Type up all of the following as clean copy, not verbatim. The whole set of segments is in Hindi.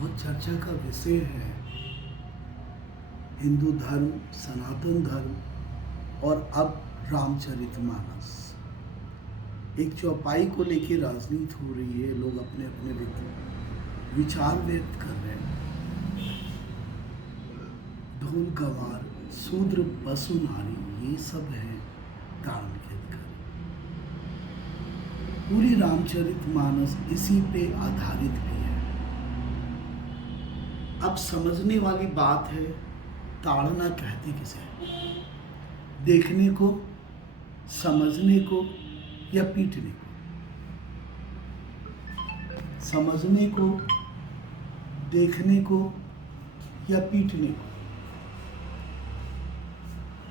बहुत चर्चा का विषय है हिंदू धर्म, सनातन धर्म और अब रामचरितमानस। एक चौपाई को लेकर राजनीति हो रही है, लोग अपने अपने विचार व्यक्त कर रहे हैं। ढोल गवार, शूद्र, पशु, नारी, ये सब है तारण के अधिकारी। पूरी रामचरितमानस इसी पे आधारित भी है। अब समझने वाली बात है, ताड़ना कहते किसे? देखने को, समझने को या पीटने को? समझने को, देखने को या पीटने को?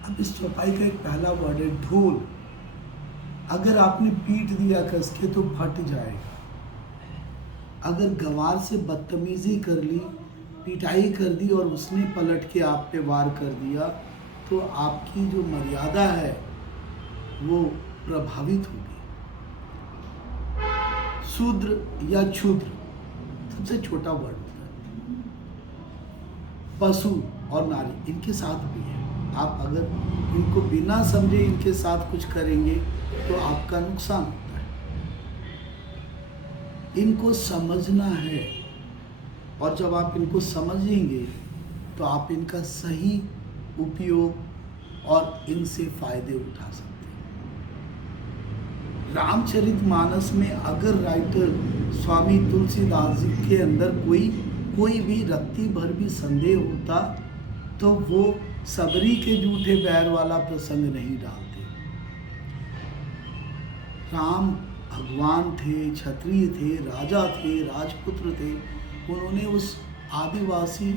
अब इस चौपाई का एक पहला वर्ड है ढोल। अगर आपने पीट दिया कस के तो फट जाएगा। अगर गंवार से बदतमीजी कर ली, पिटाई कर दी और उसने पलट के आप पे वार कर दिया तो आपकी जो मर्यादा है वो प्रभावित होगी। शूद्र या क्षुद्र सबसे छोटा वर्ड होता है। पशु और नारी इनके साथ भी है। आप अगर इनको बिना समझे इनके साथ कुछ करेंगे तो आपका नुकसान होता है। इनको समझना है और जब आप इनको समझेंगे तो आप इनका सही उपयोग और इनसे फायदे उठा सकते हैं। रामचरितमानस में अगर राइटर स्वामी तुलसीदास जी के अंदर कोई भी रत्ती भर भी संदेह होता तो वो सबरी के जूठे बैर वाला प्रसंग नहीं डालते। राम भगवान थे, क्षत्रिय थे, राजा थे, राजपुत्र थे। उन्होंने उस आदिवासी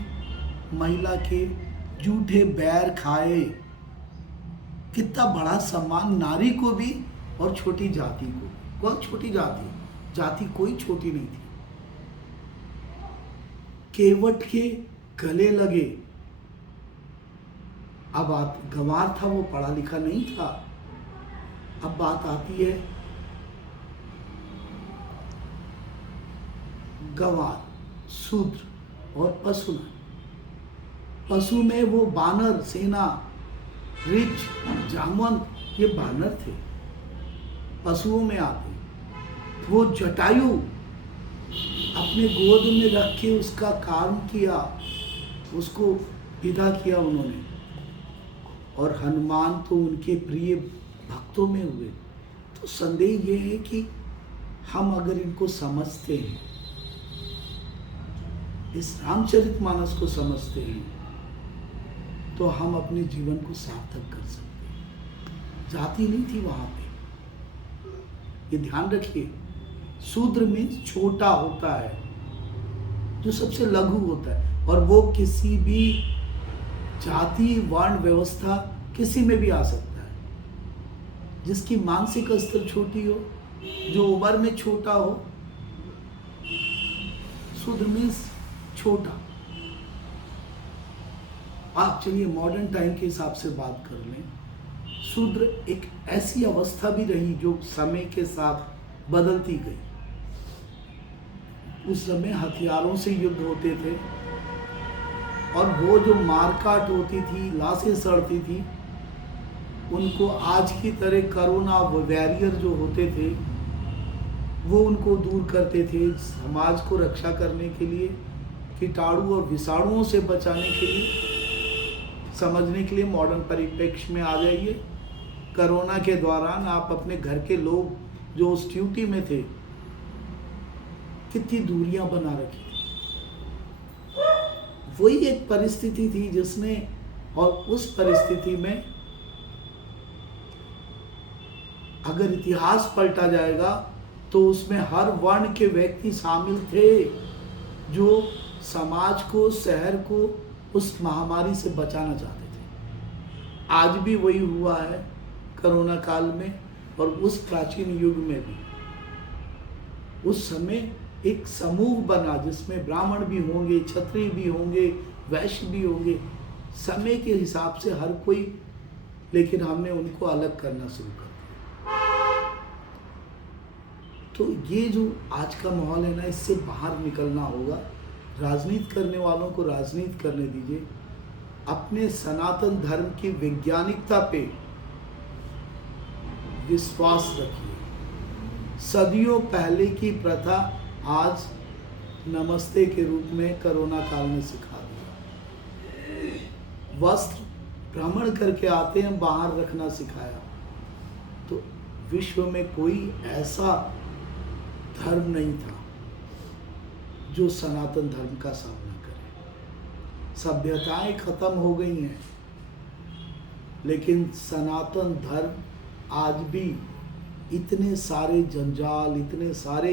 महिला के जूठे बैर खाए। कितना बड़ा सम्मान नारी को भी और छोटी जाति को। कौन छोटी जाति? जाति कोई छोटी नहीं थी। केवट के गले लगे। अब गंवार था, वो पढ़ा लिखा नहीं था। अब बात आती है गंवार, शूद्र और पशु। पशु में वो बानर सेना, रिच, जामवंत, ये बानर थे, पशुओं में आते। वो जटायु अपने गोद में रख के उसका काम किया, उसको विदा किया उन्होंने। और हनुमान तो उनके प्रिय भक्तों में हुए। तो संदेह ये है कि हम अगर इनको समझते हैं, इस रामचरितमानस को समझते हैं, तो हम अपने जीवन को सार्थक कर सकते हैं। जाति नहीं थी वहां पे, ये ध्यान रखिए। शूद्र में छोटा होता है, जो सबसे लघु होता है, और वो किसी भी जाति वर्ण व्यवस्था किसी में भी आ सकता है। जिसकी मानसिक स्तर छोटी हो, जो उम्र में छोटा हो, शूद्र में छोटा। आप चलिए मॉडर्न टाइम के हिसाब से बात कर लें। शूद्र एक ऐसी अवस्था भी रही जो समय के साथ बदलती गई। उस समय हथियारों से युद्ध होते थे और वो जो मारकाट होती थी, लाशें सड़ती थी, उनको आज की तरह कोरोना वॉरियर जो होते थे वो उनको दूर करते थे। समाज को रक्षा करने के लिए, कीटाणु और विषाणुओं से बचाने के लिए, समझने के लिए मॉडर्न परिप्रेक्ष्य में आ जाइए। कोरोना के दौरान आप अपने घर के लोग जो उस ड्यूटी में थे, कितनी दूरियां बना रखी थी। वही एक परिस्थिति थी जिसने, और उस परिस्थिति में अगर इतिहास पलटा जाएगा तो उसमें हर वर्ण के व्यक्ति शामिल थे जो समाज को, शहर को उस महामारी से बचाना चाहते थे। आज भी वही हुआ है कोरोना काल में, और उस प्राचीन युग में भी। उस समय एक समूह बना जिसमें ब्राह्मण भी होंगे, क्षत्रिय भी होंगे, वैश्य भी होंगे, समय के हिसाब से हर कोई, लेकिन हमने उनको अलग करना शुरू कर दिया। तो ये जो आज का माहौल है ना, इससे बाहर निकलना होगा राजनीति करने वालों को राजनीति करने दीजिए, अपने सनातन धर्म की वैज्ञानिकता पे विश्वास रखिए। सदियों पहले की प्रथा आज नमस्ते के रूप में कोरोना काल में सिखा दिया। वस्त्र भ्रमण करके आते हैं, बाहर रखना सिखाया। तो विश्व में कोई ऐसा धर्म नहीं था जो सनातन धर्म का सामना करे। सभ्यताएं खत्म हो गई हैं, लेकिन सनातन धर्म आज भी इतने सारे जंजाल, इतने सारे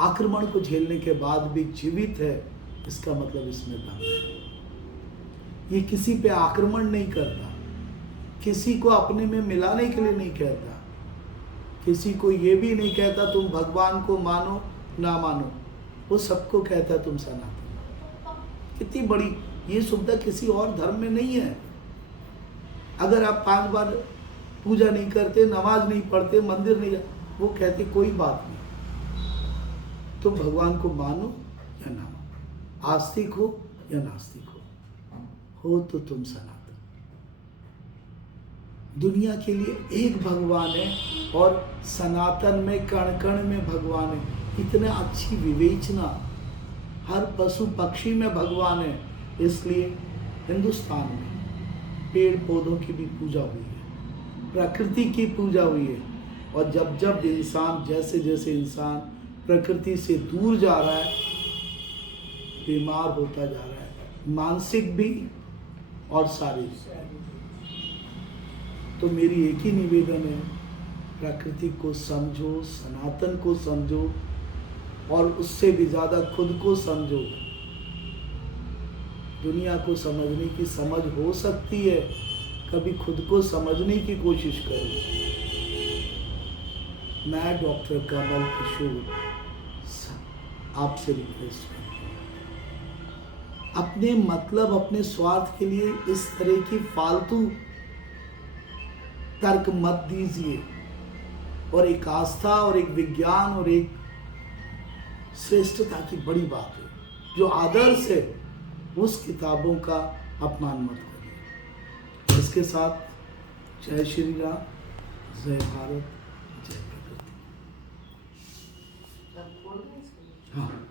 आक्रमण को झेलने के बाद भी जीवित है। इसका मतलब इसमें दम है। ये किसी पे आक्रमण नहीं करता, किसी को अपने में मिलाने के लिए नहीं कहता, किसी को ये भी नहीं कहता तुम भगवान को मानो ना मानो, वो सबको कहता तुम सनातन। कितनी बड़ी ये सुविधा किसी और धर्म में नहीं है। अगर आप 5 बार पूजा नहीं करते, नमाज नहीं पढ़ते, मंदिर नहीं जाते, वो कहते कोई बात नहीं, तुम भगवान को मानो या ना मानो, आस्तिक हो या नास्तिक हो तो तुम सनातन। दुनिया के लिए एक भगवान है और सनातन में कण कण में भगवान है। इतना अच्छी विवेचना, हर पशु पक्षी में भगवान है। इसलिए हिंदुस्तान में पेड़ पौधों की भी पूजा हुई है, प्रकृति की पूजा हुई है। और जब जब इंसान, जैसे जैसे इंसान प्रकृति से दूर जा रहा है, बीमार होता जा रहा है, मानसिक भी और शारीरिक। तो मेरी एक ही निवेदन है, प्रकृति को समझो, सनातन को समझो और उससे भी ज़्यादा खुद को समझो। दुनिया को समझने की समझ हो सकती है, कभी खुद को समझने की कोशिश करो। मैं डॉक्टर कमल किशोर आपसे रिक्वेस्ट करता हूँ, अपने मतलब, अपने स्वार्थ के लिए इस तरह की फालतू तर्क मत दीजिए। और एक आस्था और एक विज्ञान और एक श्रेष्ठता की बड़ी बात है, जो आदर्श है, उस किताबों का अपमान मत करिए। इसके साथ जय श्री राम, जय भारत, जय प्रकृति। हाँ।